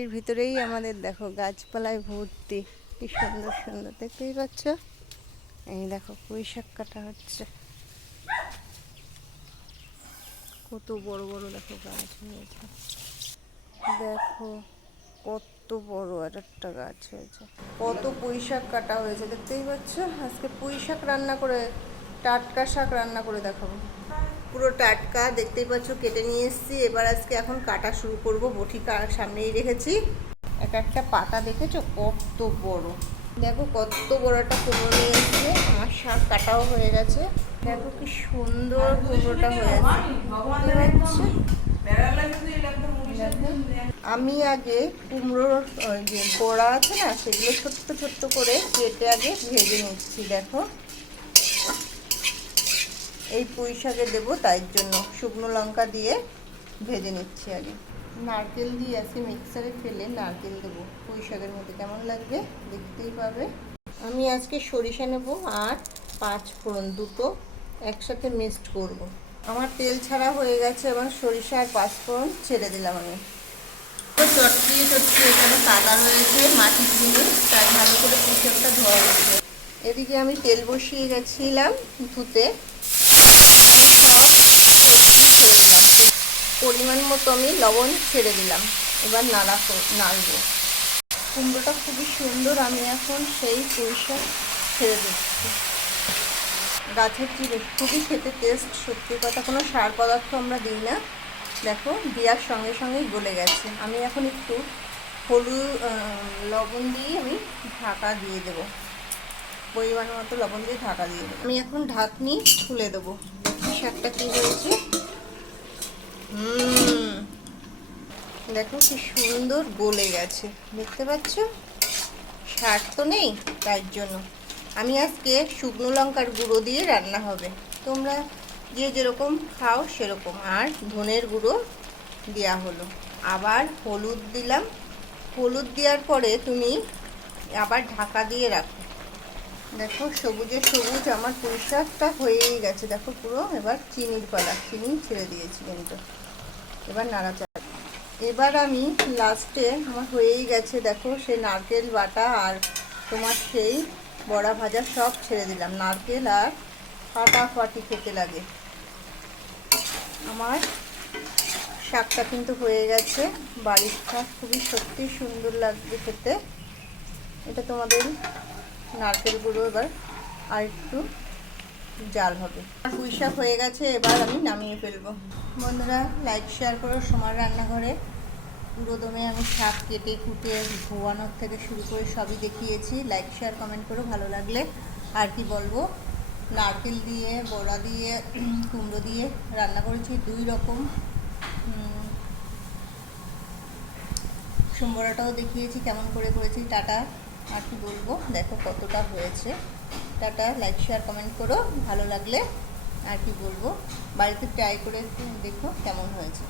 এর ভিতরেই আমাদের দেখো গাছপালায় ভর্তি। কি সুন্দর সুন্দর, দেখতেই পাচ্ছ? এই দেখো, পুঁই শাক কাটা হচ্ছে। কত বড় বড় দেখো গাছ হয়েছে। দেখো, কত বড় আর একটা গাছ হয়েছে। কত পুঁই শাক কাটা হয়েছে, দেখতেই পাচ্ছ? আজকে পুঁই শাক রান্না করে, টাটকা শাক রান্না করে দেখাবো। পুরো টাটকা দেখতেই পাচ্ছ কেটে নিয়ে এসেছি। এবার আজকে এখন কাটা শুরু করব বটি সামনেই রেখেছি। এক একটা পাতা দেখেছ? কত বড়। দেখো কত বড় একটা কুমড়ো নিয়ে এসেছে। আমার শাক কাটাও হয়ে গেছে। দেখো কি সুন্দর কুমড়োটা হয়েছে দেখো, আমি আগে কুমড়োর যে গোড়া আছে না সেগুলো ছোট্ট ছোট্ট করে কেটে আগে ভেজে নিচ্ছি দেখো। এই পুঁই শাকে দেবো, তাই জন্য শুকনো লঙ্কা দিয়ে ভেজে নিচ্ছি আগে। নারকেল দিয়ে আজকে মিক্সারে ফেলে নারকেল দেবো। পুঁই শাকের মধ্যে কেমন লাগবে দেখতেই পাবে। আমি আজকে সরিষা নেব আর পাঁচ ফোড়ন দুটো একসাথে মিক্সড করব। আমার তেল ছাড়া হয়ে গেছে এবং সরিষা আর পাঁচ ফোড়ন ছেড়ে দিলাম আমি। তো এখানে কাদা পুঁই শাকটা ধোয়া হচ্ছে এদিকে আমি তেল বসিয়ে গেছিলাম ধুতে সব সবজি ছেড়ে দিলাম পরিমাণ মতো আমি লবণ ছেড়ে দিলাম। এবার নাড়া নাড়বো। কুমড়োটা খুবই সুন্দর, আমি এখন সেই পুঁইশাক ছেড়ে দিচ্ছি। গাছের চিড়ে খুবই খেতে টেস্ট সত্যি কথা কোনো সার পদার্থ আমরা দিই না। দেখো, দেওয়ার সঙ্গে সঙ্গেই গলে গেছে। আমি এখন একটু হলুদ লবণ দিয়ে আমি ঢাকা দিয়ে দেবো। পরিমাণ মতো লবণ দিয়ে ঢাকা দিয়ে দেবো। আমি এখন ঢাকনি খুলে দেবো। শাকটা কী হয়েছে। হুম দেখো কি সুন্দর গলে গেছে। দেখতে পাচ্ছ? শাক তো নেই তার জন্য। আমি আজকে শুকনো লঙ্কার গুঁড়ো দিয়ে রান্না হবে। তোমরা যে যেরকম খাও সেরকম। আর ধনের গুঁড়ো দেওয়া হলো। আবার হলুদ দিলাম। হলুদ দেওয়ার পরে তুমি আবার ঢাকা দিয়ে রাখো। দেখো সবুজে সবুজ আমার পুঁই শাকটা হয়েই গেছে। দেখো পুরো এবার চিনির পালা। চিনি ছেড়ে দিয়েছি কিন্তু। এবার নাড়াচাড়া এবার আমি লাস্টে আমার হয়েই গেছে, দেখো সেই নারকেল বাটা আর তোমার সেই বড়া ভাজা সব ছেড়ে দিলাম। নারকেল আর ফাটাফাটি খেতে লাগে। আমার শাকটা কিন্তু হয়ে গেছে। বাড়ির শাক খুবই সত্যি সুন্দর লাগবে খেতে। এটা তোমাদের নারকেল গুঁড়ো এবার আর একটু জাল হবে। পুঁই শাক হয়ে গেছে এবার আমি নামিয়ে ফেলব। বন্ধুরা লাইক শেয়ার করো সমার রান্নাঘরে। পুরো দমে আমি শাক কেটে কুটে ধোয়ানোর থেকে শুরু করে সবই দেখিয়েছি। লাইক শেয়ার কমেন্ট করো ভালো লাগলে। আর কি বলব? নারকেল দিয়ে বড়া দিয়ে কুমড়ো দিয়ে রান্না করেছি দুই রকম। উম, সোমবড়াটাও দেখিয়েছি কেমন করে করেছি টাটা। আর কি বলব? দেখো কতটা হয়েছে। টাটা লাইক শেয়ার কমেন্ট করো। ভালো লাগলে আর কি বলব? বাড়িতে ট্রাই করে একটু দেখো কেমন হয়েছে।